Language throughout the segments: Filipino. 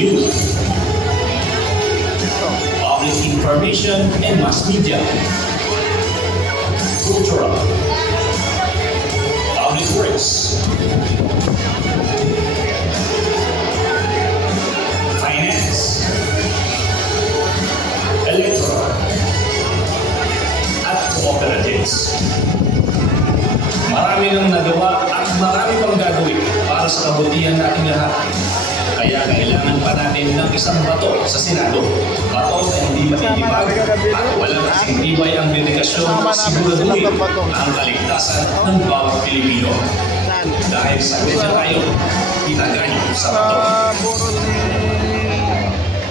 Youth, Public Information and Mass Media, Cultural, Public Works, Finance, Electoral, at Cooperatives. Marami nang nagawa at marami pang gagawin para sa kabutihan nating lahat. Kaya kailangan pa natin ng isang bato sa Senado. Bato na hindi matitibag at walang kasing tibay ang dedikasyon siguraduhin ang kaligtasan ng bawat Pilipino. Dahil sa kanya tayo, itagay sa bato.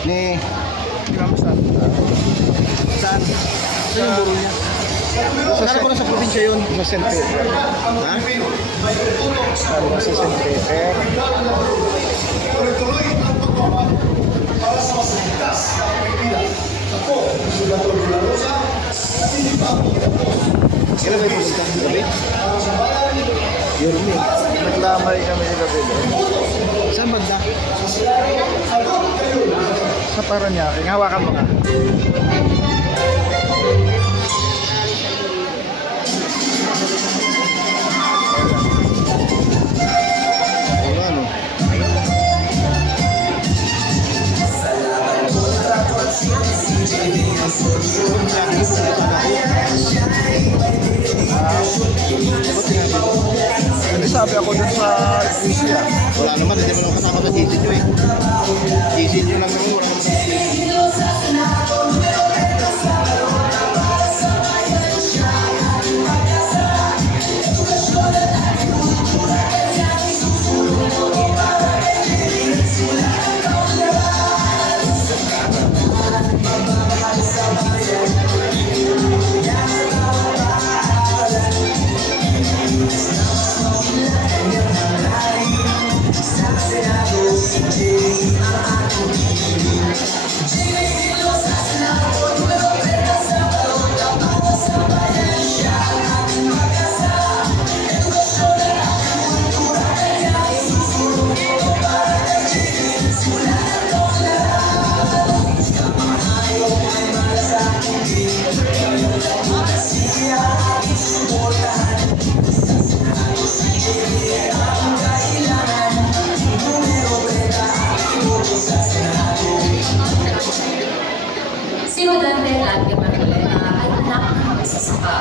Ni Saan? Saan yung buro niya? Saan ko na sa probinsya yun? Sa St. Peter. Ha? Saan ba sa St. Peter? Tuloy-tuloy ang pagpapalo para sa mas ligtas na Pilipinas. Ako, Senator De La Rosa, at hindi pa ako. Kailan ba yung pupunta? Gabi? Yun eh. Naglamay kami yung gabi. Saan banda? Sa Paranaque. Hawakan mo nga. Sabi ako dun sa GC wala naman, hindi mo lang kasama sa GC nyo eh. GC nyo lang naman, wala naman sa Si Rodante Latke Marcoleta ay anak ng magsasaka.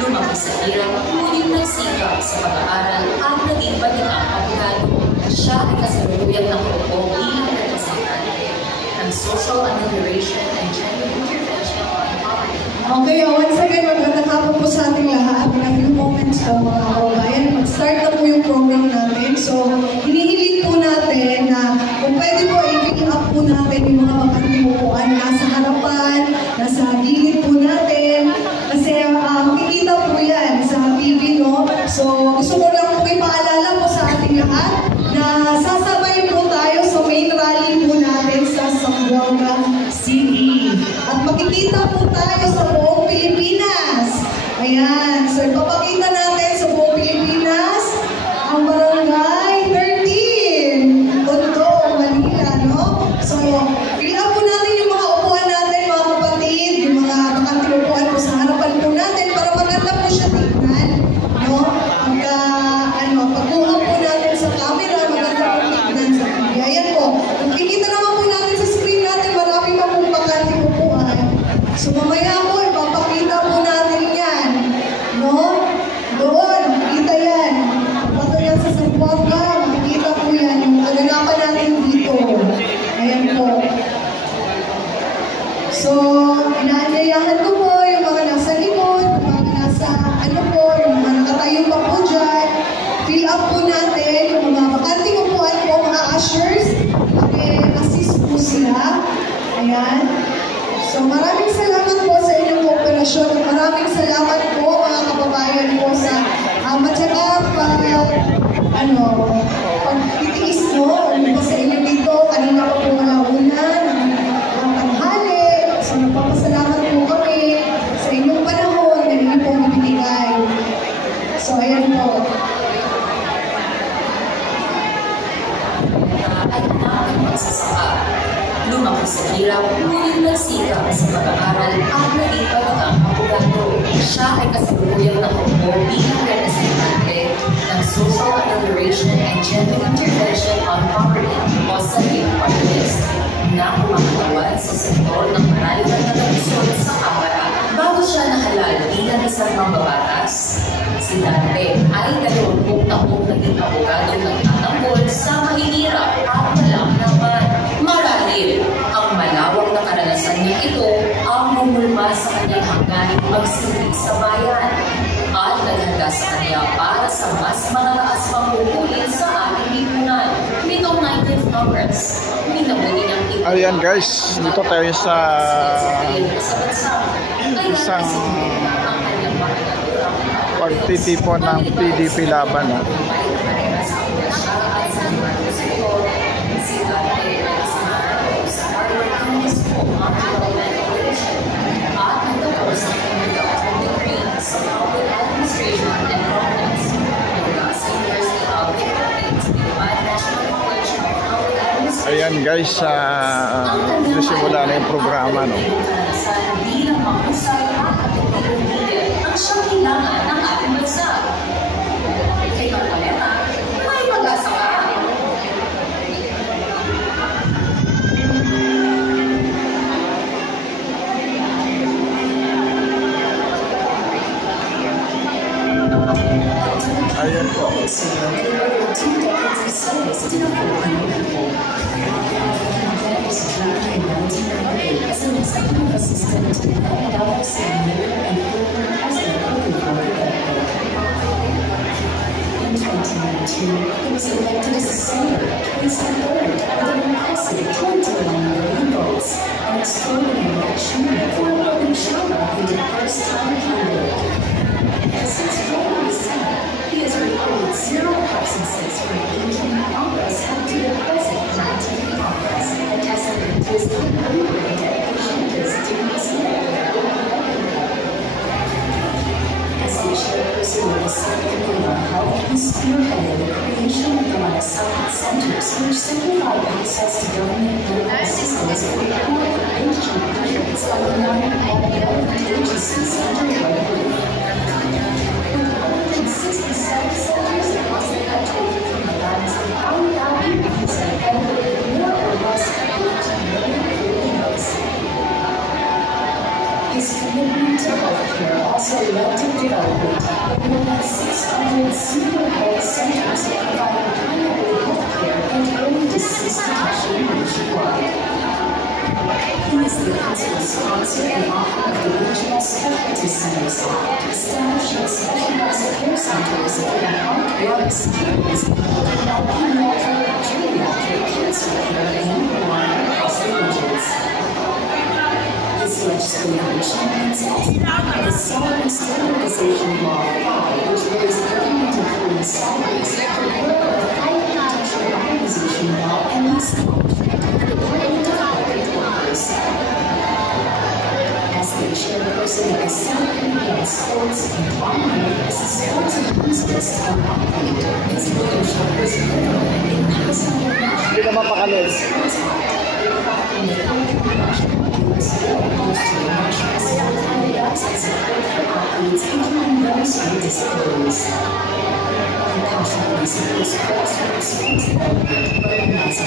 Lumaki sa hirap, ngunit nagsikap sa pag-aaral at naging batikang abogado. Siya ay kasalukuyang nakupo bilang representante ng Social Amelioration and Gender Intervention on Poverty. Okay, once again, magandang hapon po sa ating lahat. In a few moments po mga kababayan, mag-start na po yung program natin. So, hinihiling po natin na kung pwede po, i-pick up po natin yung mga bakanteng upuan nasa harapan, nasa gilid po natin. Kasi makikita po yan sa TV, no? So, gusto ko lang po ipaalala po sa ating lahat na sasabay po tayo sa main rally po natin sa Zamboanga City. At makikita po tayo sa buong Pilipinas. Ayan. So, ipapakita natin sa buong Pilipinas ang barangay 30 magsasaka. Lumaki sa hirap, ngunit nagsikap sa pag-aaral at naging talagang abogado. Siya ay kasalukuyang nakaupo bilang representante ng Social Amelioration and Gender Intervention on Poverty o SAGIP Party List na kumakatawan sa sektor ng maraming na nagusod sa Kamara. Bago siya nahalal bilang isang mambabatas, si Dante ay 20 taong naging abogado ng tatanggol sa mahihirap at walang naman. Marahil, ang malawak na karanasan niya ito ang bumulma sa kanyang hangganing magsilbi sa bayan at naghanda sa kanya para sa mas matataas pang pupulin sa ating lipunan. Nitong 19th Congress, minabuti niyang Ayan guys, dito tayo sa isang pagtitipon ng PDP laban. Ayan guys, simula na yung programa, no? Bilang mahusay at ang siyang kailangan ng ating bansa. Kay Marcoleta, may pag-asa ka. Ayan po. As an executive assistant to the head of Senator and former President of the Republic. In 2019, he was elected as a senator, twice third, with an impressive 21 million votes, an extraordinary achievement for a voting genre into first-time candidate. Since joining the Senate, he has recorded 0 absences from 18 Congress up to the present 19th Congress, a testament to his unwavering dedication to his duties. As the chairperson of the Subcommittee on Health, he spearheaded the creation of the Malasakit Centers, which simplified access to government medical assistance for poor and indigent patients by uniting all relevant agencies under one roof. With more than 67 centers across the country, Malawi's are now being used to benefit more or less 15 million Filipinos. His commitment to healthcare also led to development of more than 600 super health centers providing primary healthcare and early disease detection nationwide. He is the principal sponsor and author of the Regional Specialty Centers Act, establishing specialized care centers for the heart, lungs, kidneys, pediatric, geriatric, cancer care, and more across the regions. His legislative achievements include the Salary Standardization Law 5, which raised government employee salaries, the World Health Protection Organization Law, and the establishment of the Department of Public Workers. As the chairperson of the Subcommittee on Sports and Environment, as a sports enthusiast and athlete, his leadership was pivotal in passing the Hindi na mapakalis. including those with disabilities. The country supports grassroots sports development, organizing